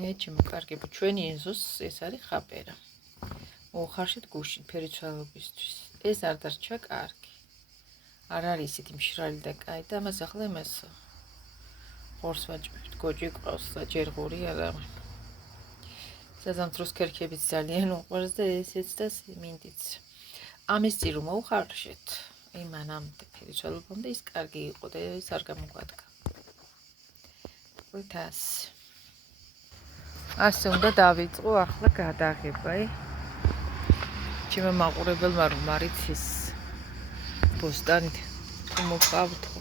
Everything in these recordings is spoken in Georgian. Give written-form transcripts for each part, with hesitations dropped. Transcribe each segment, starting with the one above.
ეჩემო კარგებო, ჩვენი ეზოს ეს არის ხაპერა. მოუხარშეთ გუშინ ფერიცვალობისთვის. ეს არ დარჩა კარგი. არ არის ისეთი მშრალი და კაი და ამას ახლა იმას ხორს ვაჭმევთ. გოჭი ყავს და ჯერ ღორი არა. საზამთროს ქერქებიც ძალიან უყვარს და ესეც და მინდიც. ამის წინ რომ მოუხარშეთ, იმანამდე ფერიცვალობამდე ის კარგი იყო და ის არ გამოგვადგა. უთას ასე უნდა დავიწყო ახლა გადაღება, ჩემო მაყურებელმა რომ არიცის ბოსტანით თუ მოყავთ ხო?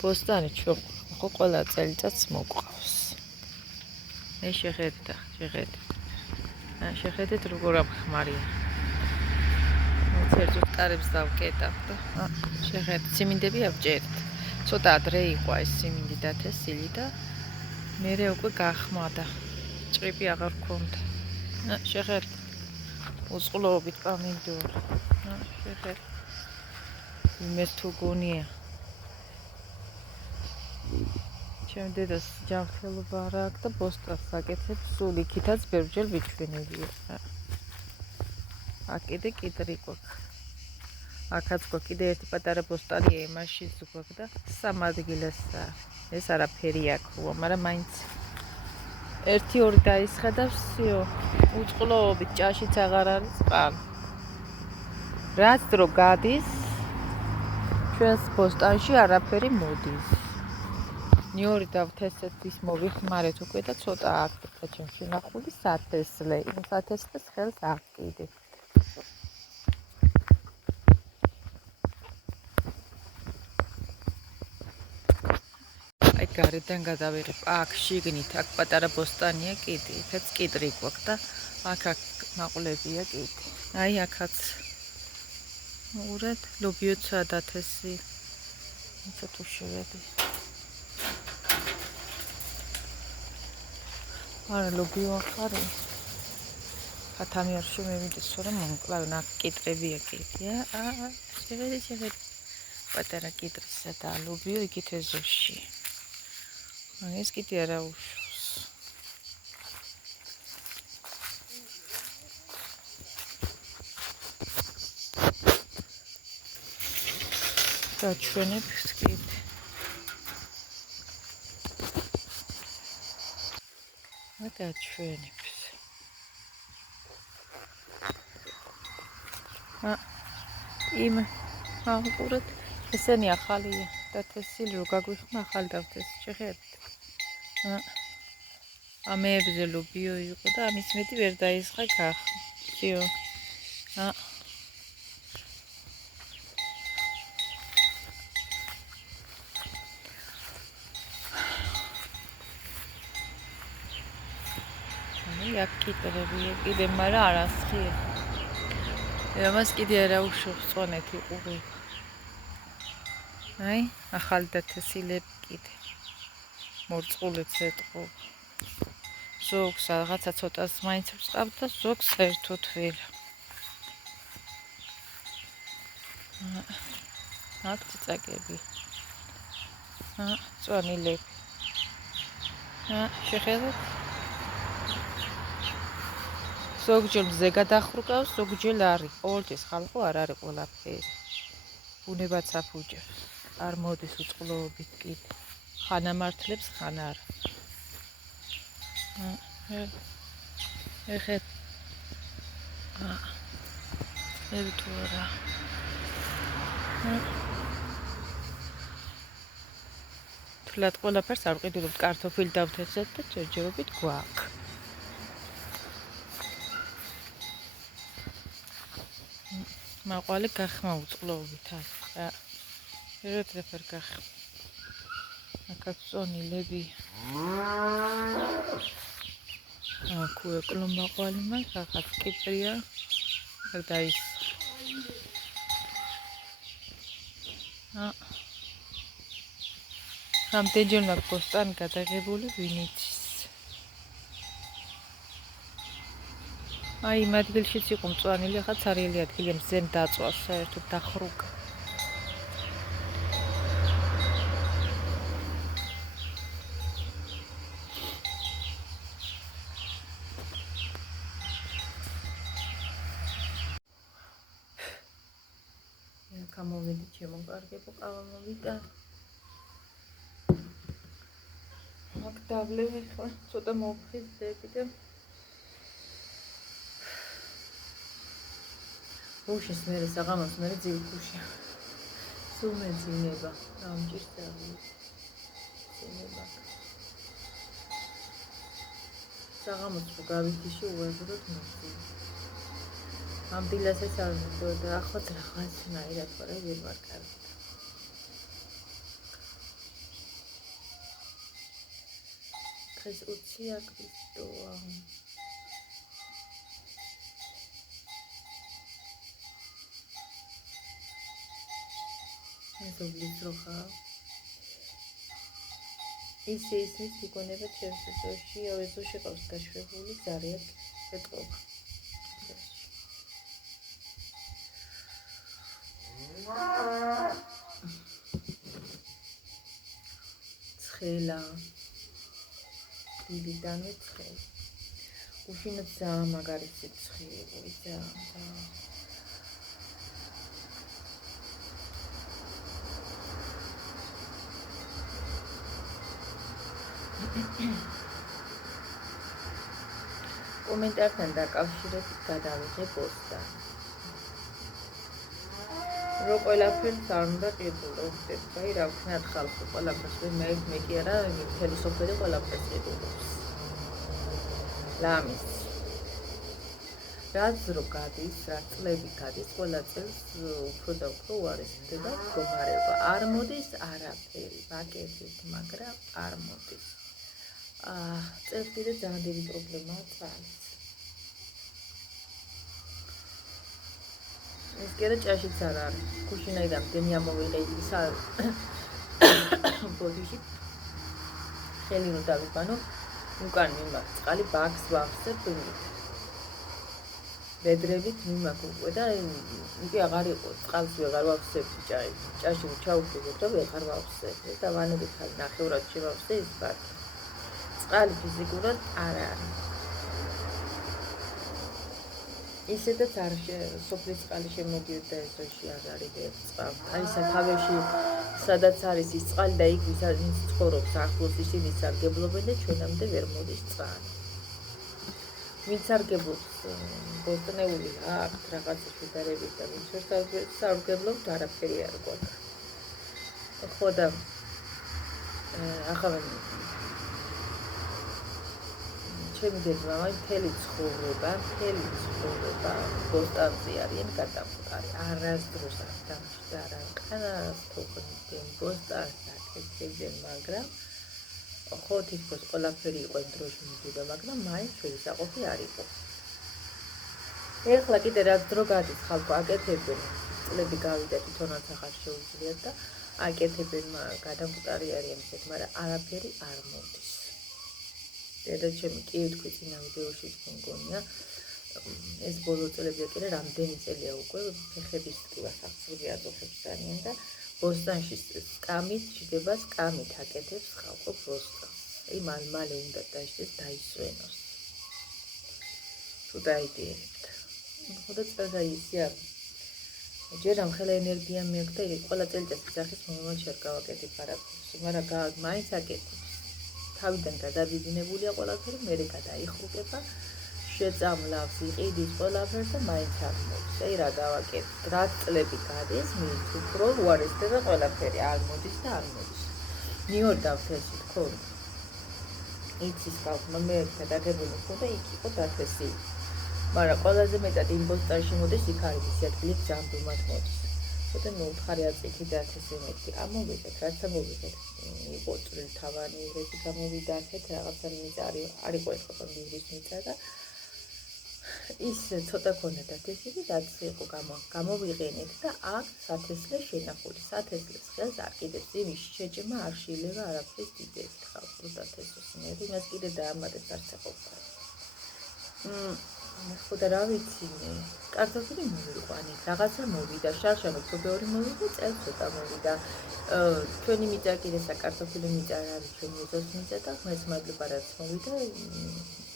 ბოსტანი ჩვენ ხო ყველა წელიწადს მოყავს. მე შეხედეთ. შეხედეთ როგორ ამხმარია. ცერწუთ კარებს დავკეტავ და შეხედეთ, სიმინდები ავჭერთ. ცოტა ადრე იყო ეს სიმინდი დათესილი და მერე უკვე გახმადა. ჭრიპი აღარ გქონდა. შეხედეთ. უწყლობით პამინდორი. შეხედეთ. მე თუ გონია. ჩემ დედას ჯანმრთელობა არ აქვს და ბოსტანს აკეთებს, სულ იქითაც ბევრჯერ ვიჩვენებია. აკიდე კიტრი გვაქვს. აქაც გვაქვს კიდე ერთი პატარა ბოსტანია, იმაშიც გვაქვს და სამ ადგილასაა. ეს არაფერი აქვს, მაგრამ მაინც 1-2 დაისხა და всё. უწყლობით ჭაშიც აღარ არის წყალი. რაც დრო გადის, ჩვენს ბოსტანში არაფერი მოდის. ნიორი დავთესეთ ის მოვიხმარეთ უკვე და ცოტა აკეთდა ჩემში ნახული სათესლე. იმ სათესლეს ხელს აკიდე. აი გარედან გადავიღებ. აქ შიგნით აქ პატარა ბოსტანია კიდე, იქაც კიტრი გვაქვს და აქ მაყულებია კიდე. აი აქაც ურეთ ლობიოცა დათესი. იცი თუ შევედი. არა ლობიო ახარი. ხათამი არ შემევიდეს, რომ მომკლავენ აქ კიტრებია კიდე. შევედი. პატარა კიტრისა და ლობიო იქით ეზოში. ეს კიდე არა უშავს. დაჩვენებთ კიდე. დაჩვენებს. იმ აღყურეთ, ესენი ახალია დათესილი რო გაგვიხმა ახალი დავთეს შეხედეთ. ამეებზე ლობიო იყო და ამის მეტი ვერ დაისხა გახმა. всё. აქ კიტრებია კიდე, მაგრამ არასხია. ამას კიდე არა უშობს წონეთი ყურება. აი, ახალი დათესილები კიდე. მორწყულიც ეტყობა. ზოგს რაღაცა ცოტას მაინც ვსყავთ და ზოგს საერთოდ ვერ. აქ წაკები. წვანილები. შეხედეთ. ზოგჯერ მზე გადახრუკავს, ზოგჯერ არის. ყოველთვის ხალხო არ არის ყველაფერი. ბუნებაც აფუჭებს. არ მოდის უწყლობით კიდე. ხან ამართლებს, ხან არა. ეხეთ. თუ არა. თლად ყველაფერს არ ვყიდულობთ, კარტოფილი დავთესეთ და ჯერჯერობით გვაქვს. მაყვალი გახმა უწყლობით არა. ერეთრეფერ გახმა. აქაც წონილები. აქ უეკლო მაყვალი მას, ახაც კიტრია. და ის. რამდენჯერ მაქვს ბოსტანი გადაღებული, ვინ იცის. აი, იმ ადგილშიც იყო მწვანილი, ახლა ცარიელი ადგილია, მზემ დაწვას საერთოდ დახრუკა. გამოვიდი ჩემო კარგებო, ყავა მოვიდა. აქ დავლევი ხო, ცოტა მოვხიზდები და უშის მერე საღამოს მერე ძილქუშია. სულ მეძინება, დამჭირს ძინება. საღამოს რო გავითიში უებროთ მოძინა. ამ დილასაც არ მიდო და ახლაც რაღაცნაირად ვარ ვერ ვარ კარგი. დღეს 20 აგვისტოა. ზოგლის რო ხარ ის მიგონება ჩემს ეზოში, ეზოში ყავს გაშვებული ზარიად ეტყობა. ცხელა დილიდანვე ცხელი. უშინო ძალიან მაგარი სიცხე, ძალიან. კომენტართან დაკავშირებით გადავიღე პოსტა. რო ყველაფერს არ უნდა ყიდულობ, აი რა ვქნათ ხალხი ყველაფერს მე კი არა, მთელი სოფელი ყველაფერს ყიდულობს. ლამის. რაც რო გადის, რა წლები გადის, ყველა წელს უფრო და უფრო უარესდება მდგომარეობა. არ მოდის არაფერი, ვაკეთებ, მაგრამ არ მოდის. წელს კიდე ძალიან დიდი პრობლემაა წყალიც. ეს კიდე ჭაშიც არ არის. ქუშინაიდან მდენი ამოვიღე ისა ბოდიში. ხელი რო დავიყვანო, უკან მიმაქ წყალი ბაქს ვახსებ მით. ბედრებით მიმაქ უკვე და იგი აღარ იყო, წყალს ვეღარ ვახსებდი ჭაში ჩაუშვებ და ვეღარ ვახსებდი და ვანებით ნახევრად შევავსე ის ბაქი. წყალი ფიზიკურად არ არის. ისედაც არ სოფლის წყალი შემოდიოდა ეზოში არ არის წყალი. აი სათავეში სადაც არის ის წყალი და იქ ვისაც ცხოვრობს ახლოს ისინი სარგებლობენ და ჩვენამდე ვერ მოდის წყალი. ვინც სარგებლობს ბოსტნეული აქვთ რაღაცა შედარებით და ვინც ვერ სარგებლობთ არაფერი არ გვაქვს. ხო და ახლა ჩემი დედმამა მთელი ცხოვრება ბოსტანზე არიან გადამყარი. არასდროს არ დამჭირდა რა ყანას თოქნიდან ბოსტანს აკეთებდნენ, მაგრამ ხო თითქოს ყველაფერი იყო იმ დროს მიდოდა, მაგრამ მაინც შევისაყოფი არ იყო. ეხლა კიდე რაც დრო გადის ხალხო აკეთებენ, წლები გავიდა თვითონაც ახალ შეუძლიათ და აკეთებენ, გადამყარი არიან ისეთ, მაგრამ არაფერი არ მოდის. და ჩემი კი ვთქვი წინა ვიდეოში მგონია ეს ბოლო წელები კიდე რამდენი წელია უკვე ფეხების ტკივას აღწევი აწუხებს ძალიან და ბოსტანში სკამით ჭდება სკამით აკეთებს ხალხო ბოსტანს. აი მალე უნდა დაიჭდეს დაისვენოს. თუ დაიგებთ. ხო და წერდა ისია ჯერ ამ ხელა ენერგია მიაქვს და ყველა წელიწადს სახის მომავალ შეგავაკეთებ არაფერს, მაგრამ მაინც აკეთებს. თავიდან გადაბიძინებულია ყველაფერი, მერე გადაიხრუკება, შეწამლავს, იყიდის ყველაფერს და მაინც არ მოდის. აი რა გავაკეთებ, რაც წლები გადის, მით უფრო უარესდება ყველაფერი, არ მოდის და არ მოდის. მიორდავთ ეს თქო. იცის ხალხმა მე გადაგებული ხო და იქ იყო დათესი. მაგრამ ყველაზე მეტად იმ ბოსტანში მოდის, იქ არის ის ადგილი ჯამბუმად მოდის. და ნუ ხარი აწიქი დათესი მეტი. ამოვიდეთ, რაც ამოვიდეთ. იყო წვრილი თავანი, რეთი გამოვიდა აქეთ რაღაცა მიწა არ იყო ეხლა მივრის მიწა და ის ცოტა ქონდა თესი რაც იყო გამოვიყენეთ და აქ სათესლე შენახული. სათესლეს ხელს აკიდებს იმის შეჭმა არ შეიძლება არაფრის დიდებით ხალხო დათესოს მე იმას კიდე დაამატეთ არც ყოფა. ხო და რა ვიცი მე კარტოფილი მოვიყვანი რაღაცა მოვიდა შარშან უფრო ბევრი მოვიდა წელს ცოტა მოვიდა ჩვენი მიწა კიდე საკარტოფილი მიწა არის ჩვენი ეზოს მიწა და მეც მადლობა რაც მოვიდა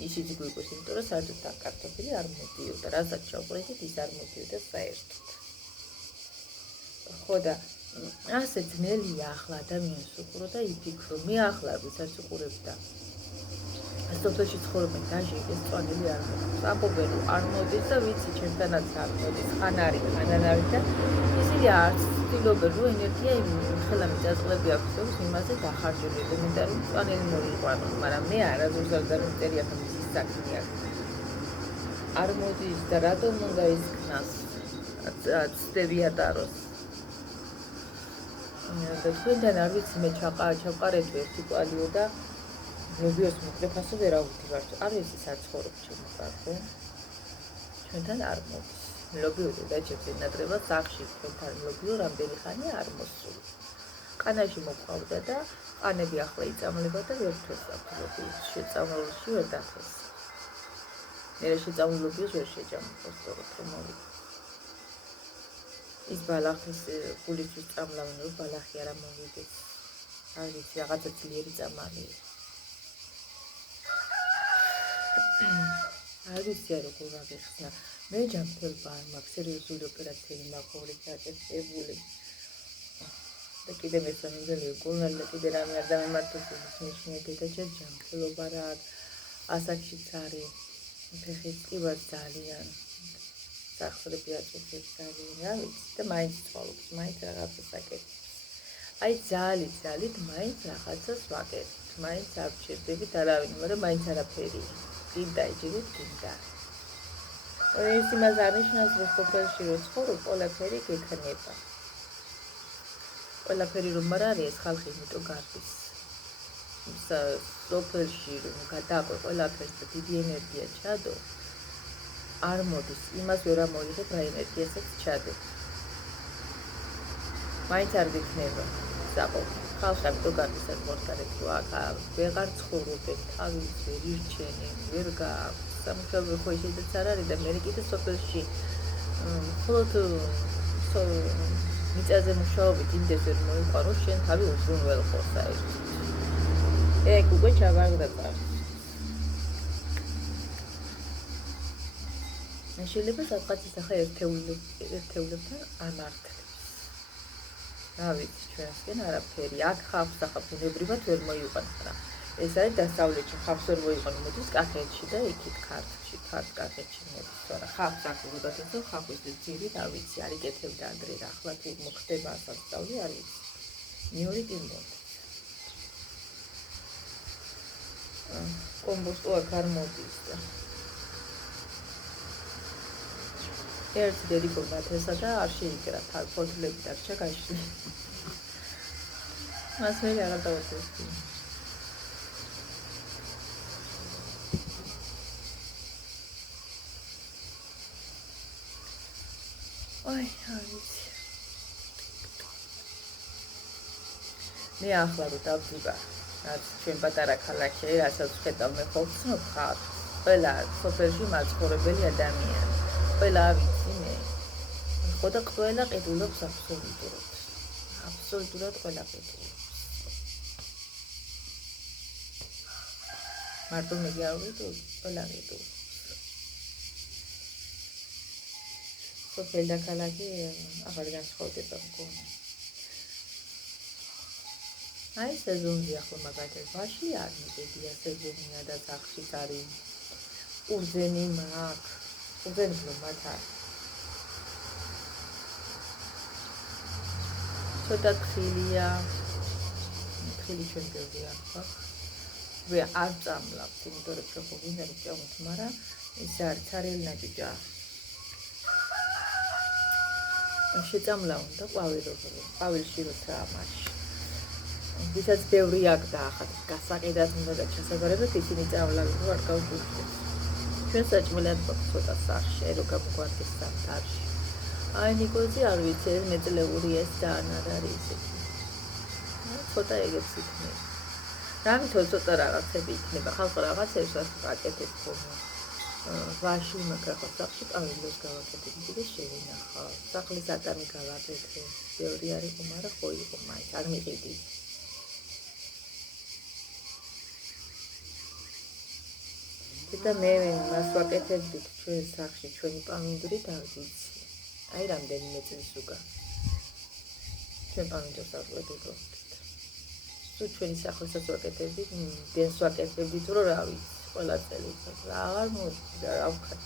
ისიც გვიყოს იმიტომ რომ საერთოდ კარტოფილი არ მოდიოდა რასაც ჩავყრით ის არ მოდიოდა საერთოდ ხო და ასე ძნელია ახლა ადამიანს უყურო და იფიქრო მე ახლა ვისაც უყურებდა სოფელში ცხოვრობენ დაჟე ეს წვანილი არ მოდის ამბობენ რომ არ მოდის და ვიცი ჩემთანაც არ მოდის ხან არის ხანან არის და ისინი არც ცდილობენ რომ ენერგია ხელა მიწაწყლები აქვს რომ იმაზე დახარჯონ ელემენტარული წვანილი მოიყვანონ მაგრამ მე არასდროს არ დამიწერია რომ ის საქმე არ მოდის და რატომ უნდა ისქნას ცდები ატაროს და თქვენთან არ ვიცი მე ჩავყარეთ ერთი კვალიო და ლობიოს მოკლეფასო ვერ ავუდგართ. არ ვიცი საცხოვრებ ჩემო კარგო. ჩვენთან არ მოდის. ლობიო დაჭერს ენატრება სახში ჩვენთან ლობიო რამდენი ხანია არ მოსული. ყანაში მოყავდა და ყანები ახლა იწამლება და ვერ თვეს აქვს ლობიოს. შეწამლულში ვერ დათეს. მე შეწამლულ ლობიოს ვერ შეჯამო პოსტორად რომ მოვიდა. ის ბალახის გულისთვის წამლავენ რომ ბალახი არ მოვიდეს. არ ვიცი რაღაცა ძლიერი წამალია. არ ვიცი როგორ ვაგეხსნა მე ჯანმრთელობა არ მაქვს სერიოზული ოპერაციები მაქვს გაკეთებული და კიდე მესამედელი გულნალი და კიდე რამე არ დამემართოს ის ნიშნია დედაჯერ ჯანმრთელობა რა ასაკშიც არის ფეხის ტკივა ძალიან სახსრები აწუხებს ძალიან რა ვიცი და მაინც ცხოვრობს მაინც რაღაცას აკეთებს აი ძალით მაინც რაღაცას ვაკეთებ მაინც არ ვჭირდებით არავინ მაგრამ მაინც არაფერი კიდე იჯერეთ კიდე. ეს იმას არნიშნავს რომ სოფელში რო ცხოვრობ, ყველაფერი გექნება. ყველაფერი რომ არ არის, ხალხი იმიტომ გარბის. სოფელში რომ გადააყვე ყველაფერს და დიდი ენერგია ჩადო, არ მოდის, იმას ვერ ამოიღებ რა ენერგიასაც ჩადე. მაინც არ გექნება. საყოველთაოდ ხალხი ამიტომ გარბის მოხარეთ რომ აქ ვეღარ ცხოვრობენ, თავის ვერ ირჩენენ, ვერ გააქვს. სამშობლო ხო ისედაც არ არის და მე კიდე სოფელში მხოლოდ მიწაზე მუშაობით იმდეს ვერ მოიყვარო შენ თავი უზრუნველყო საერთოდ. ეგ უკვე ჩავაგდა წარს. შეიძლება სადღაც ახლა ერთეულებთან ამართლებს. რა ვიცი ჩვენსკენ არაფერი. აქ ხალხს ახლა ბუნებრივად ვერ მოიყვანს რა. ეს არის დასავლეთში ხალხს ვერ მოიყვანს მოდის კახეთში და იქით ქართლში კახეთში მოდის. არა ხალხს აქ როდესაც ხალხის ძირი რა ვიცი არ იკეთებდა ადრე რა ახლა თუ მოხდება ასწავლი არ ვიცი. მეორე კი მოდის. კომბოსტო აქ არ მოდის და ერთი დედიკო მათესა და არ შეიკრა თავ ფოთლები და ჩაგაშლი. მას მე რა დავწერდი. ой, არ ვიცი. მე ახლა რო დავდივა, რაც ჩვენ პატარა ქალაქში, რასაც ხედავ მე ხოცნობ ხარ. ყველა სოფელში მაცხოვრებელი ადამიანი. ყველა ვიცი მე. ხო და ყველა ყიდულობს აბსოლუტურად. აბსოლუტურად ყველა ყიდულობს. მარტო მე გავიდო, ყველა ყიდულობს. სოფელი და ქალაქი აღარ განსხვავდება მგონი. აი სეზონი ახლა მაგათი ვაში არ მიდია სეზონია და სახში არის ურძენი მაქვს. უძენი მათა ცოტა ხილია ხილი ჩვენ გეუბნია ხო ვე არ წამლავთ იმიტომ რომ ხო ვინდა რომ წამოთ მაგრამ ის არის ცარიელი ნაჭუჭა შეწამლავ და ყვავილში როცა ამაში ვისაც ბევრი აქ დაახათ გასაყიდად უნდა და ჩასაბარებად ისინი წამლავენ რომ არ გავუშვით ჩვენ საჭმელად ცოტა სახში რო გამოგვარდეს სამთარში. აი ნიკოზი არ ვიცი ეს მეწლეული ეს ძალიან არ არის ისეთი. ცოტა ეგეც იქნება. რამითო ცოტა რაღაცები იქნება. ხალხ რაღაცებს აკეთებს ხოლმე. ვაში მაგახლა სახში პავილოს გავაკეთებ და შევინახავ. სახლის ატამი გავაკეთე. ბევრი არის ხომ არა ხო იყო მაინც არ მიყიდი. და მე მას ვაკეთებდით ჩვენ სახში ჩვენი პამინდური და ვიცი. აი რამდენიმე წლის უკან. ჩვენ პამიდორს არ ვიყიდოთ. თუ ჩვენი სახლებსაც ვაკეთებდით, დენს ვაკეთებდით, რომ რა ვიცი, ყველა წელი აღარ მოვიდა რა ვქნა.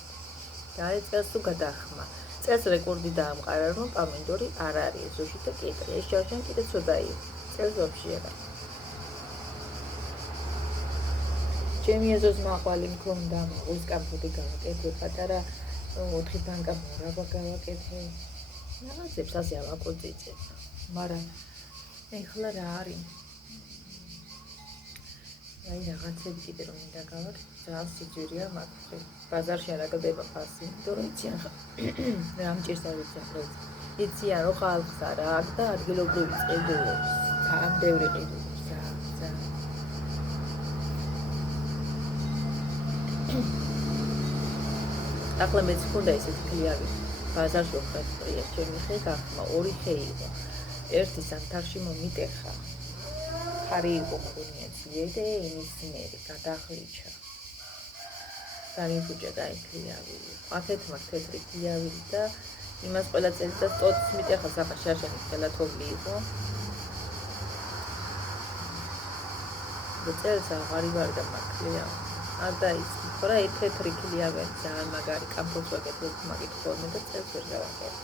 დაიწყეს თუ გადახმა. წელს რეკორდი დაამყარა, რომ პამიდორი არ არის ზოში და კიტრი. ეს შარშან კიდე ცოტა იყო. წელს ვაფშე არა. ჩემი ეზოს მაყვალი მქონდა, მაგის კამფუტი გავაკეთე, პატარა 4 ბანკა მორაბა გავაკეთე. რაღაცებს ასე ავაკოციცე. მაგრამ ეხლა რა არის? აი რაღაცები კიდე რომ მინდა გავაკეთე, ძალიან სიძვირეა მაქვს. ბაზარში არ აგდება ფასი, იმიტომ რომ იციან რამ ჭირს არ ვიციან. იციან რომ ხალხს არა აქვს და ადგილობრივი წედულობს. თან ბევრი ყიდულობს, ძალიან. ახლა მეც მქონდა ესეთი ქლიავი. ბაზარში ვხდია, ჩემი ხე გახმა, 2 ხე იყო. ერთი სანთარში მომიტეხა. ხარი იყო მქონია ძიედე, იმისნერი, გადახლიჩა. განიფუჭა და იქლიავი. აქეთ მაქვს თეთრი ქლიავი და იმას ყველა წელიწად ტოტს მიტეხა საფა შარშანის ხელათობლი იყო. და წელს აღარი ვარ და მაქვს არ დაიწყო, რა თეთრი ქლიავი ძალიან მაგარი კამფორტს ვაკეთებ მაგით ხოლმე და წელს ვერ გავაკეთე.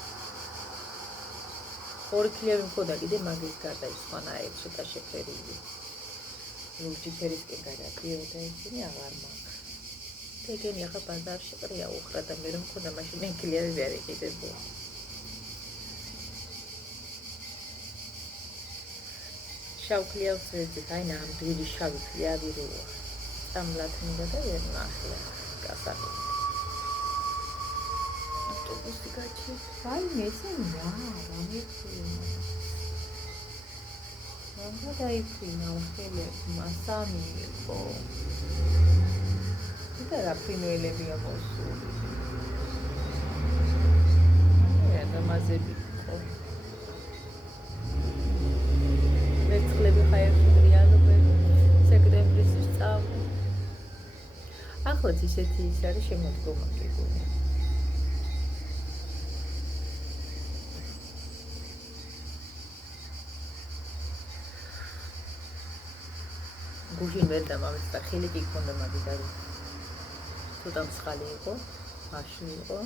2 ქლიავი მქონდა კიდე მაგის გარდა ის სხვანაირი ცოტა შეფერილი. ლურჯი ფერისკენ გადაგვიოდა ისინი აღარ მაქვს. ეგენი ახლა ბაზარში ყრია უხრა და მე რომ მქონდა მაშინ მე ქლიავი ვერ იყიდებო. შავ ქლიავს ვეძებ, აი ნამდვილი შავი ქლიავი როა. წამლათნიდა და ვერ ნახე გასაგები. ავტობუსი გაჩი. აი მესენია, რამეთქინა. მანდა დაიფინა ხელებმა სამი იყო. და რა ფრინველებია მოსული. და მაზები იყო. მეწყლები ხაერში რეალობენ სექტემბრის სწავლე. ახლაც ისეთი ის არის შემოდგომა გეგონია. გუშინ ვერ დამამეცდა ხილი კი ქონდა მაგიტარი. ცოტა მსხალი იყო, მაშინ იყო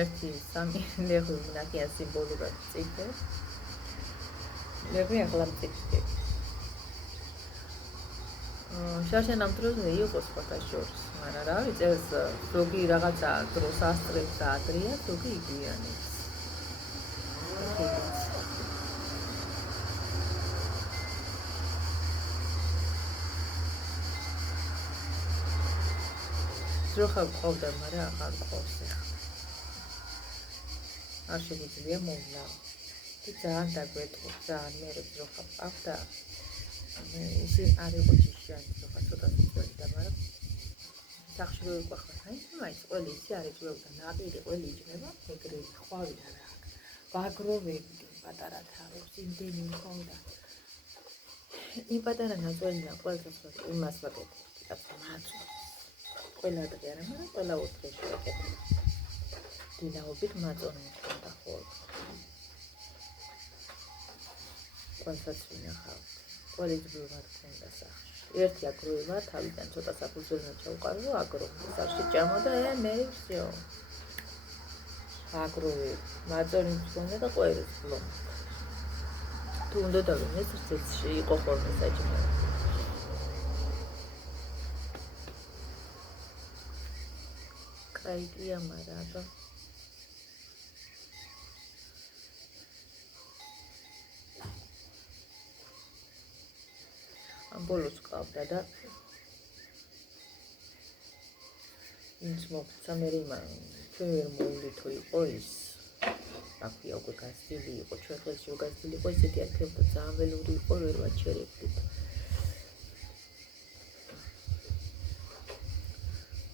1-3 ლეღვი ნახია სიმბოლურად წიფე. ლეღვი ახლა მწიფე. შარშან ამ დროს მე იყო სხვათა შორის, მაგრამ რა ვიცი, ეს ზოგი რაღაცა დროს ასწრებს და ადრეა, ზოგი იგივიანებს. ძროხა ყავდა, მაგრამ აღარ ყავს ახლა. არ შეგვიძლია მოვლა. და ძალიან დაგვეტყო, ძალიან მერე ძროხა ყავდა. ისი არ იყო ჭიშიანი ძროხა, ცოტა სიძველდა, მაგრამ სახში რო იყვახა, აი მაინც ყველი ისი არ ეჭვევდა, ნაპირი ყველი იჭმება, ეგრევე ხვავი არა აქ. ვაგროვებდი პატარა თავს, იმდენი მქონდა. იმ პატარა ნაწოლიდან ყველგან იმას ვაკეთებდი, კაცო მაწვდს. ყველა დღე არა, მაგრამ ყველა ოთხეში ვაკეთებდი. დინაობით მაწონი მქონდა ხოლმე. ყველსაც ვინახავთ. ყველი ძბლად მქონდა სახში. ერთი აგროვება, თავიდან ცოტა საფუძველზე ჩაუყარო, აგროვება. სახში ჭამოდა, მე всё. აგროვება. მაწონი მქონდა და ყველი ძბლო. თუ უნდა დავინეს წეცში იყო ხოლმე საჭმელი. კაია მარაბა. ამბოლოს ყავდა და ինձ მოგცა მე ჩვენ ვერ მოვიდო იყო ის აქვია უკვე გასტილი იყო ჩვენ ხელში გასტილი იყო ისეთი არქევდა ძალიან ველური იყო ვერ ვაჩერებდით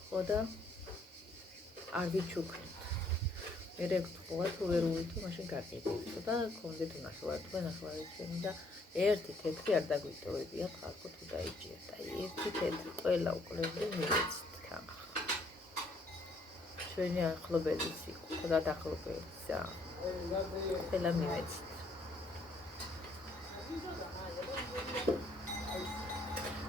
ხოდა არ ვიჩუქნით მე რეკთხოვა თუ ვერ უვითო მაშინ გაკეთე და კონდეთ ნახევარი და ერთი თეთრი არ დაგვიტოვებია ხალხო თუ დაიჭირა და ერთი თეთრი ყველა უკლები მივეცით თან ჩვენი ახლობელიც იყო და ახლობელიც ყველა მივეცით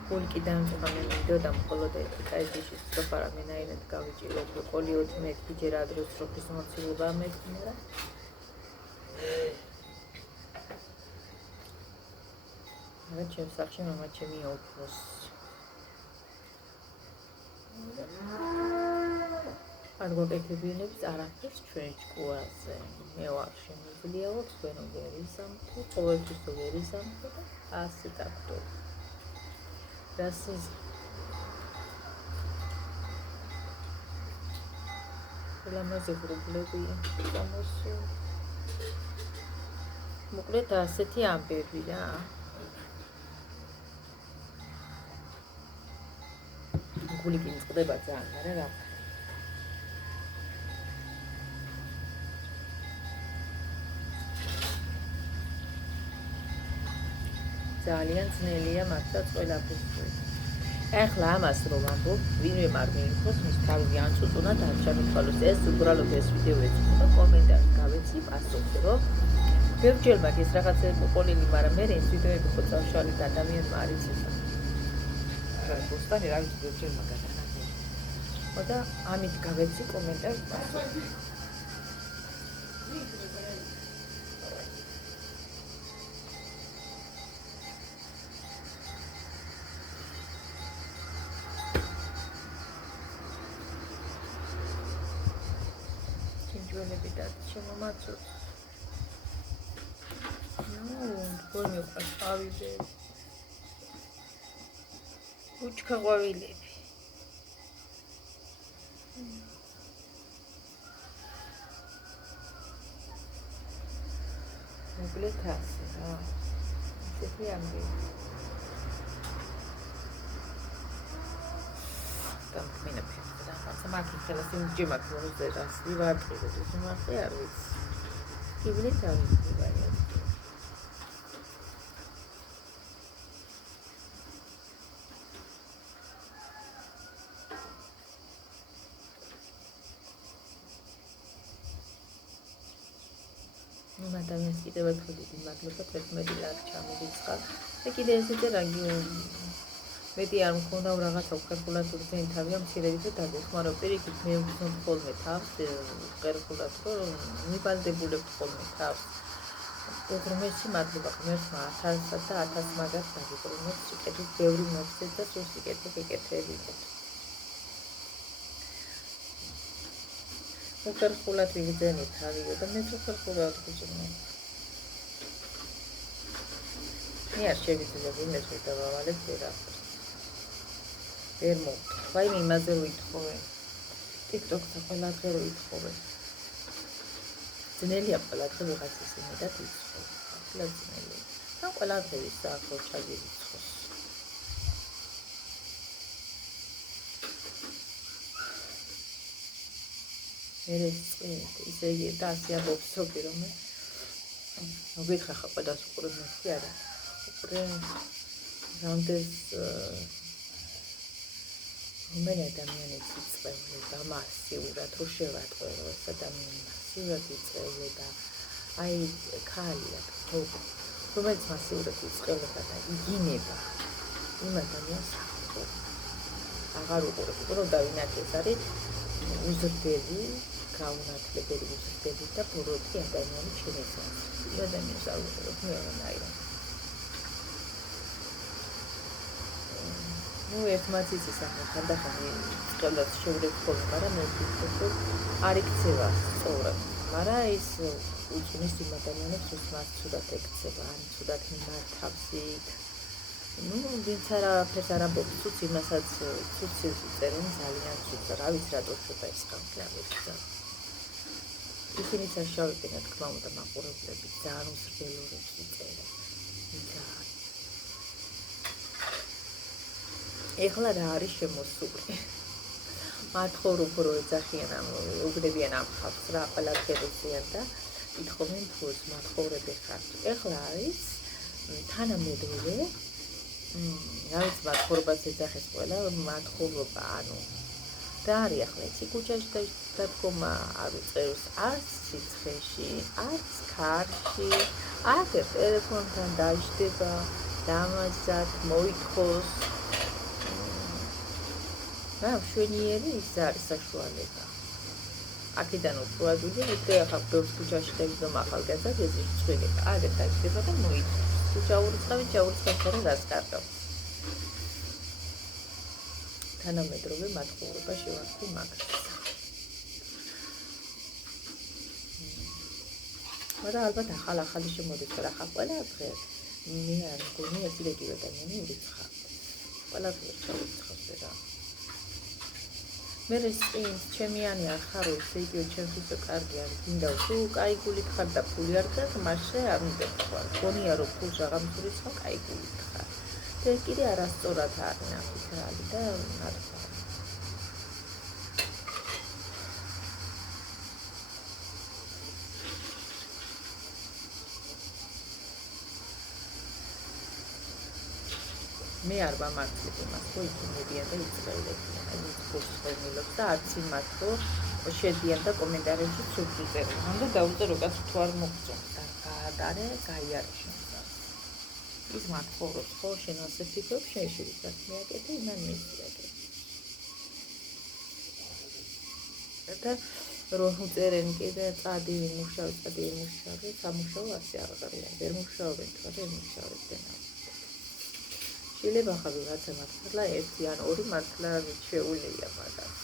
გულკი დამწყება მე მინდოდა მხოლოდ ეტიკაჟის სწრაფა რამენაირად გავიჭიროთ ყოლიოთ მეთქი ჯერ ადრე სწრაფის მოცილება მექნა რა ჩემ სახში მამა ჩემი ოქროს არ გვაკეთებინებს არაფერს ჩვენ ჭკუაზე მე ვარ შემიძლია ვარ თქვენ ვერისამთო ყოველთვის ვერისამთო და ასე დაგდო რასიზმი ლამაზი გრუბლებია გამოსულ მოკლედ ასეთი ამბები რა გული კი წყდება ძალიან მაგრამ რა ძალიან ძნელია მართლაც ყველაფერს. ეხლა ამას რომ ვამბობ, ვინმე არ მიიღოს, მის თავი ან წუწუნა დაჩამითვალოს ეს უბრალოდ ეს ვიდეო ეცნო და კომენტარი გავეცი პასუხს რომ ბევრჯერ მაგის რაღაცები ყოლილი, მაგრამ მე ეს ვიდეოები ხო წავშალე და ადამიანმა არ იცის. პოსტარი რა ვიცი ბევრჯერ მაგას. და ამით გავეცი კომენტარი პასუხს. ჩვენები და შემომაწოთ. თქვენ მიყვარს ყვავილები. უჩქა ყვავილები. მოკლედ ასე რა. ესეთი ამბები. დამკმინა მაგის ხელას იმჯიმაკ მოზერას ვივარტყიდეთ ეს მარტი არ ვიცი კიბლით არ ვიცი ვარიანტი ადამიანს კიდევ ერთხელ დიდი მადლობა 11 ლайკ ჩამოვიწყა და კიდევ ესეთი რაგი მეტი არ მქონდა რაღაცა უხერხულად ზენ თავია მცირედი და დაგეხმარო პირიქით მე ვცნობ ხოლმე თავს უხერხულად რომ მიბალდებულებთ ხოლმე თავს უღრმესი მადლობა ღმერთმა 1000 და 1000 მაგას დაგიბრუნოთ სიკეთით ბევრი მოგცეთ და სულ სიკეთით ეკეთებინეთ უხერხულად ვიგზენი თავიო და მე უხერხულად ვიგზნო მე არ შევიძლია ვინმეს ვიდავალებ ვერაფერს ვერ მოვთხოვ, აი იმაზე რო ითხოვე. TikTok-ზე ყველაფერი რო ითხოვე. ძნელია ყველაფერი ვიღაცის იმედად ითხოვ. ახლა ძნელია. და ყველაფერი საერთოდ ჩაგირიცხოს. მე ისე და ასე ამბობს სოფი რომ მოგიხარ ხა ყველას უყურებ მე არა. უყურე რამდენს რომელი ადამიანიც იწევდა მასიურად რო შევატყო ეს ადამიანი მასიურად იწევდა აი ქალია თო რომელიც მასიურად იწევდა და იგინება იმ ადამიანს აღარ უყურებ რომ დავინახე ეს არის უზრდელი გაუნათლებელი უზრდელი და ბოროტი ადამიანი შემეცნეს იმ ადამიანს არ უყურებ მე არა ну ერთმანეთს ისახა ხანდახანი წელს შევრებ ხოლმე მაგრამ მე ვფიქრობ რომ არ იქცევა სწორად მაგრამ ის უწუნის იმ ადამიანებს რომ მას ცუდად ეკცევა ან ცუდად მიმართავს იქ ну ვინც არაფერს არ ამბობს ცუც იმასაც ცუცი წერენ ძალიან ცუც რა ვიცი რატო შევდა ეს ხალხი არ ვიცი ისინი წაშავდნენ თქმა უნდა მაყურებლები ძალიან უზრდელურებს იწერენ ეხლა რა არის შემოსული მათხოვრობ რო ეძახიან ამ უგდებიან ამ ხალხს რა ყველაფერზეა და ითხოვენ თულს მათხოვრები ხართ ეხლა არის თანამედროვე რა ვიცი მათხოვრობას ეძახეს ყველა მათხოვრობა ანუ რა არის ახლა იცი ქუჩაში დადგომა არ უწევს არც სიცხეში არც ქარში აგერ ტელეფონთან დაждდება დამაზად მოითხოვს რა მშვენიერი ის არის საშუალება აქედან უფრო ადვილი იქნებ ახლა ბევრ ქუჩაში დაგდომ ახალგაზრდა ეს წვილი აგერ დაждდება და მოითხოვს თუ ჩაურიცხავ რას კარგავს თანამედროვე მათგურებაში ვართ მაგას მაგრამ ალბათ ახალი შემოდით რა ხა ყველა დღე მე არ მგონი ერთი რეგივე ადამიანი ურიცხავ ყველა დღე ჩაურიცხავს რა მე ეს ჩემიანი არ ხარო ისე იგივე ჩემთვის კარგი არის მინდა თუ კაი გულით ხარ და ფული არ გაქვს მასე არ მიდექვა გონია რომ ფულს რაღაც ურიცხავ კაი გულით ხარ და კიდე არასწორად არის ნახით რა და ნახვა მე არ ვამართლებ იმას, რომ იქნებიან და იწყებლებიან. აი ეს ფულს ხმელობს და არც იმას, რომ შედიან და კომენტარებში ცუდ უწერენ. ამდა დაუწერო კაც თუ არ მოგწონს და გაადარე, გაიარჩინო. ის მათხოვს, ხო, შენ ასე ფიქრობ, შეიძლება მეაკეთე, იმან მისიაკეთე. და რომ უწერენ კიდე წადი მუშაობ, სამუშაო ასე არ აღარიან. ვერ მუშაობენ, თორე მუშაობენ. შეიძლება ხავი რაცა მართლა ერთი ან ორი მართლა შეუულია მაგას.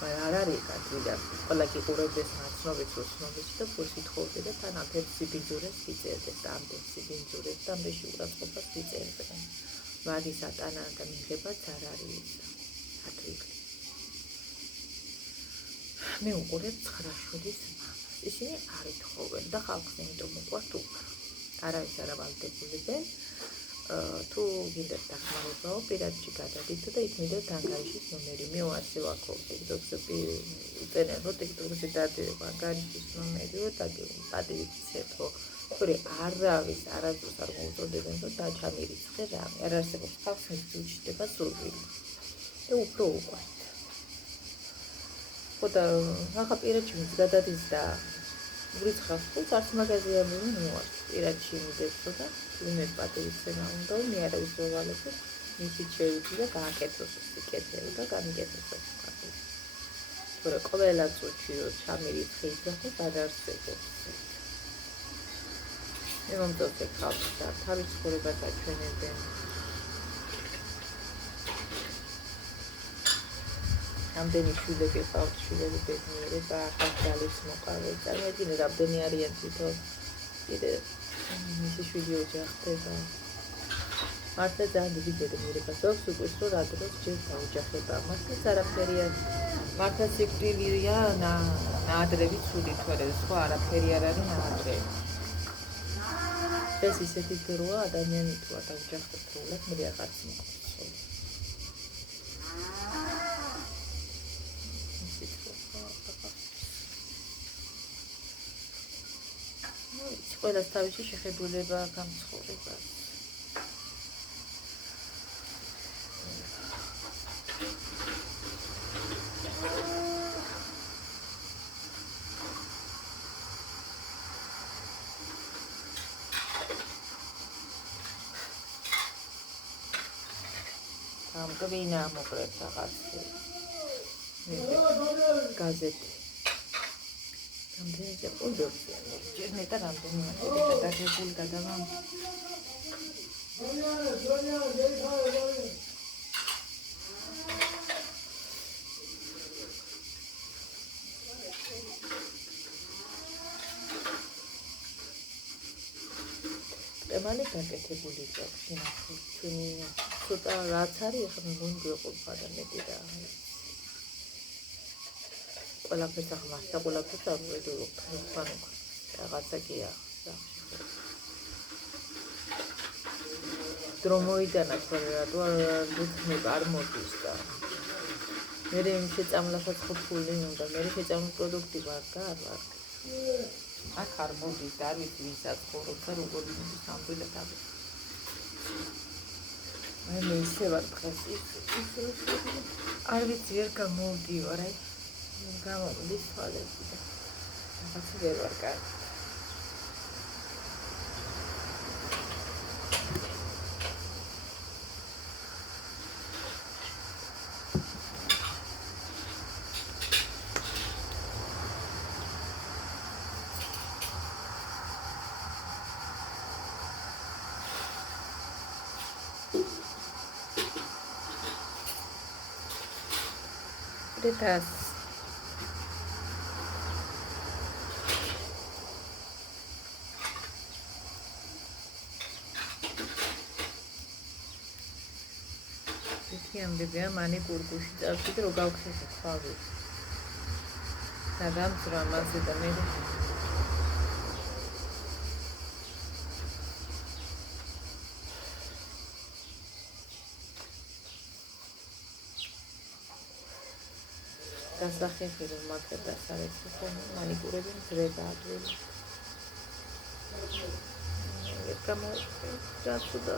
მაგრამ არ არის კაცია. ყველა კიყურებდეს მაცნობებს უსნობებს და ფულს ითხოვდა და თან ამფერ სიბინძურეს გიწერდეს და ამდენ სიბინძურეს და ამდენში ურაცხყოფას გიწერდნენ. მაგის ატანა და მიღებაც არ არის ათვიქ. მე უყურებ 9 შვილის მამას. ისინი არ ითხოვენ და ხალხს იმიტომ უყვართ უფრო. არავის არ ავალდებულებენ. თუ გინდათ დახმარებაო პირადში გადადით და იქნებოდეთ ანგარიშის ნომერი მე ასე ვაქოვ ტიქტოქში უწერენ რომ ტიქტოქში დადიოდება ანგარიშის ნომერიო და დადივიცეთო თორე არავის არასდროს არ მოუწოდებენ რომ დაჩამირიცხე რამე არ არსებობს ხალხს მიჩნდება სურვილი და უფრო უყვართ ხოდა ახლა პირადში გადადის და ვრიცხავს თუ არც მაგაზია მოუვარს პირადში მიდეცო და მე პატივიცემა უნდა მე არ ვიზოვალებ მისი შეიძლება გააკეთოს სიკეთე და გამიგეთოს თორე ყველა წუთში რომ ჩამირიცხე ისე გადაარსებობს მე მომწონს ხალხს და თავის ცხოვრებას აჩვენებენ ამდენი შვილები ყავთ შვილები ბედნიერება ახალ ძალის მოყავეთ წარმოიდგინე რამდენი არიან თვითონ კიდე მისი შვილი ოჯახდება მართლა ძალიან დიდი ბედნიერება აქვს უკვე რომ რა დროს ჯერ დაოჯახება მართლაც არაფერი არ მართლა სიკვდილია ნაადრევი ცუდი თორე სხვა არაფერი არ არის ნაადრევი ეს ისეთი დროა ადამიანი თუ არ დაოჯახდება თულად მე რაღაც მოხდება ყველას თავისი შეხედულება გამცხოვრება. ამ გვინა მოკლედ რაღაც გაზეთი რამდენი წელიწადია ჯერ მეტად რამდენი მასშტაბით დაგებული გადავა ემალი გაკეთებული აქვს შინახული ჩვენი ცოტა რაც არის ახლა მე მგონი გვეყოფა და მეტი და ყველაფერს ახლა ყველაფერს არ ვედურობ ხანო რაღაცა კი ახლა დრო მოიდანა თორე რატო არ მოდის და მე შეწამლასაც ხუფული უნდა მე შეწამლ პროდუქტი ვარ და არ ვარ აქ არ მოდის და არ ვიცი ვისაც ხორობს და როგორ მიდის სამბილეთ არის აი მე ისე ვარ დღეს ის არ ვიცი ვერ გამოვდივარ აი გამომდის თვალები და რაღაცა ვერ ვარ კარგი Letras. Am bebea mani curcuși, dar și te rugau să se facă. Aveam să rămase de mine. დასახელე რომ მაგდა საერთო ხომ მანიკურები მძრება ადვილი. ეკამო დაწყდა.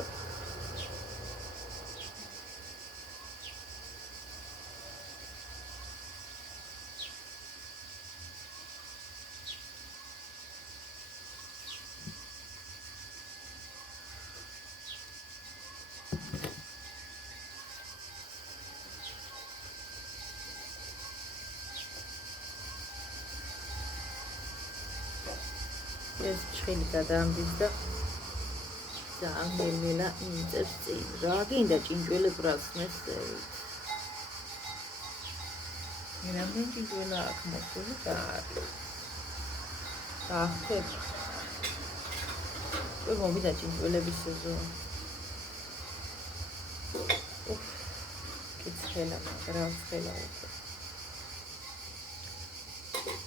ეს ჭხილი გადაამდის და ძალიან მელა ინტერს წინ რა გინდა ჭინჭველე ბრასმეს მენამდე ჭინჭველა აქ მოსული და არის ახეთ მე მომიდა ჭინჭველების სეზონი კიცხელა მაგრამ ცხელა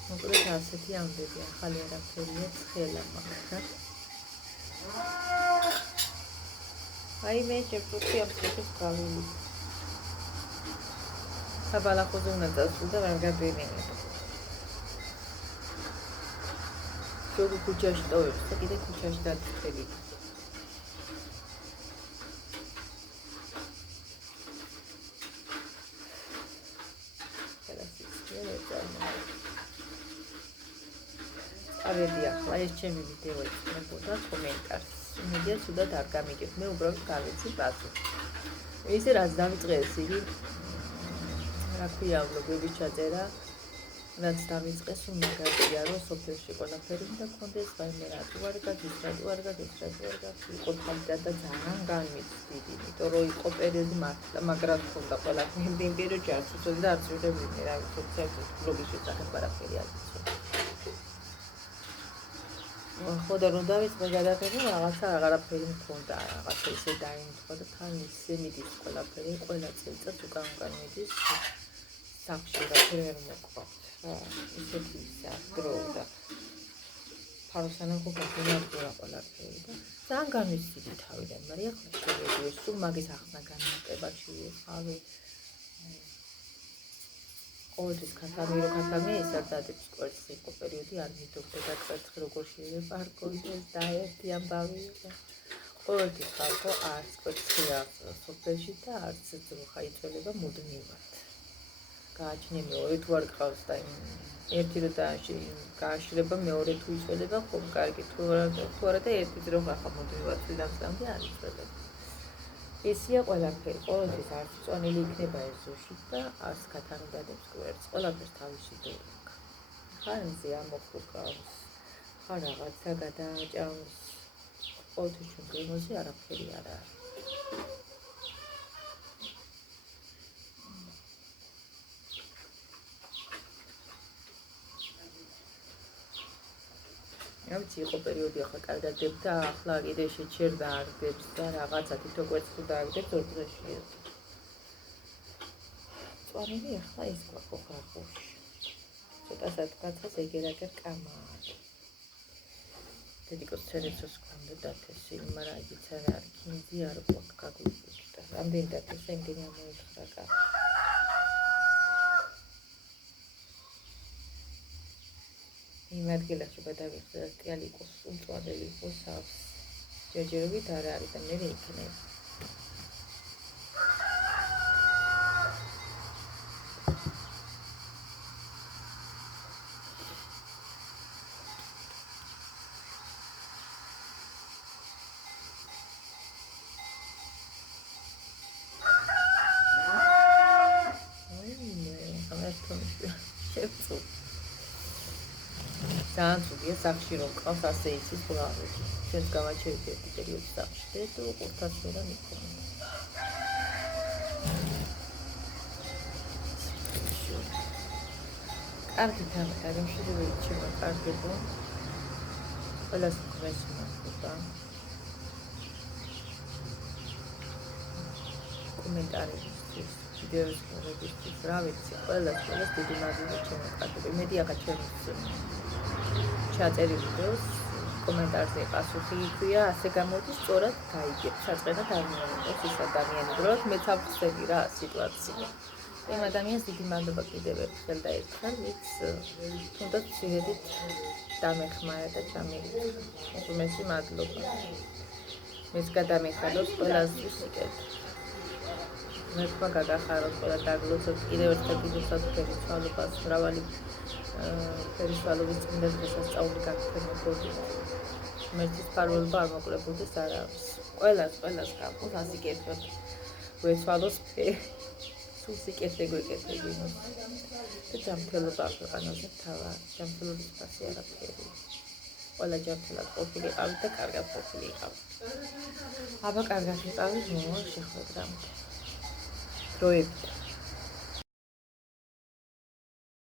მოკლედ ასეთი ამბები ახალი არაფერია ცხელა მაგრამ აი მე შეფუთი აფრიკის გავილი საბალახოზე უნდა წასულ და ვერ გადვინინე ჯოგო ქუჩაში ტოვებს და კიდე ქუჩაში დაწველი ავედი ახლა ეს ჩემი ვიდეო ეწმებოდა კომენტარს. იმედია სულად არ გამიგებ. მე უბრალოდ გავეცი პასუხი. ისე რაც დავიწყე ეს იგი რა ქვია ვლოგები ჩაწერა. რაც დავიწყე სულ მაგარია რომ სოფელში ყველაფერი უნდა გქონდეს, ვაიმე რა თუ არ გადის, რა თუ არ გადის, რა თუ არ გადის. იყო თავდა და ძალიან განმიცდიდი, იმიტომ რომ იყო პერიოდი მართლა მაგრად ხონდა ყველაფერი. იმ პერიოდში არც უწევდი და არც ვიდეოები რა ვიცი, საერთოდ ვლოგის შესახებ არაფერი არ ვიცი. ხოდა რომ დავიწყე გადაღება რაღაცა აღარაფერი მქონდა რაღაცა ისე დაიმთხვა და თან ისე მიდის ყველაფერი ყველა წელიწადს უკან მიდის სახში რა ფერ მოყავთ რა ისეთი დრო და ფაროსანაკო გაგინახდა ყველაფერი და ძალიან განვიცდიდი თავიდან მაგრამ ახლა შევედი სულ მაგის ახლა განმარტებაში ვიყავი ყოველთვის ქათამი ის არ დადებს კვერცხს იყო პერიოდი არ მიდობდა კვერცხი როგორ შეიძლება არ გქონდეს და ერთი ამბავი იყო ყოველთვის ხალხო არც კვერცხი აქვს სოფელში და არც ძროხა იწოლება მუდმივად გააჩნია მეორე თუ არ გყავს და ერთი რო გააშრება მეორე თუ იწოლება ხომ კარგი თუ არა და ერთი ძროხა ხა მუდმივად ვიდამწამდე არ იწოლება ესია ყველაფერი, ყოველთვის არც წონილი იქნება ეზოში და არც ქათამი დადებს კვერცხს, ყველაფერს თავისი დრო აქვს. ხარ მზე ამოხუყავს, ხარ რაღაცა გადააჭამს, ყოველთვის ჩვენ გემოზე არაფერი არ არის. ამცი იყო პერიოდი ახლა კარგად დებდა, ახლა კიდე შეჩერდა არ დებს და რაღაცა თითო კვერცხი დააგდებს ორ დღეში. წვანილი ახლა ის გვაყოხრახოში. ცოტასად კაცას ეგერაგერ კამარ. დედიკოს ცერეცოს გქონდა დათესი, მაგრამ იგიც არ არის, კინძი არ გვაქვს გაგვიჭდა. რამდენი დათესა, იმდენი ამოიხრა კაცი. იმ ადგილაში გადავიხდა და ტიალი იყოს უმწვანელი იყოს ავს ჯერჯერობით არ არის და მე იქნება წუ. ძალიან ცუდია სახში რომ ყავს ასე იცის ბლავი. ჩვენს გავაჩერეთ ერთი პერიოდი სახში და თუ ყურთას ვერა მიქონდა. კარგი თამარი, შეიძლება ჩემო კარგებო. ყველას გრეს მოგება. კომენტარებისთვის, ვიდეოს მოგვიდისთვის, რა ვიცი, ყველას დიდი მადლობა ჩემო კარგებო. იმედი ახლა ჩემს ჩაწერილ ვიდეოს კომენტარზე პასუხი იქვია, ასე გამოდის, სწორად გაიგებ, საწყენად არ მიიღოს ის ადამიანი, უბრალოდ მეც ავხსენი რა სიტუაცია. იმ ადამიანს დიდი მადლობა კიდევ ერთხელ და ერთხელ, ვიც თუნდაც ძირედით დამეხმარა და ჩამიგდო. უმეტესი მადლობა. მეც გადამეხადოთ ყველასთვის სიკეთე. მე თქვა გაგახაროთ ყველა დაგლოცოთ კიდევ ერთხელ გიძებსათ ფერისვალობას, მრავალი ფერისვალობის წმინდა დღესასწაული გაგფრთხილდებოდით. მერცის ფარველობა არ მოკლებოდეს არავის. ყველას გაყოთ ასე კეთოთ. გვეცვალოს სულ სიკეთე გვეკეთებინოს. და ჯანმრთელობა ქვეყანაზე მთავარი. ჯანმრთელობის ფასი არაფერი. ყველა ჯანმრთელად ყოფილიყავით და კარგად ყოფილიყავით. აბა კარგად იყავით, მოვა შეხვედრამდე. დროებით.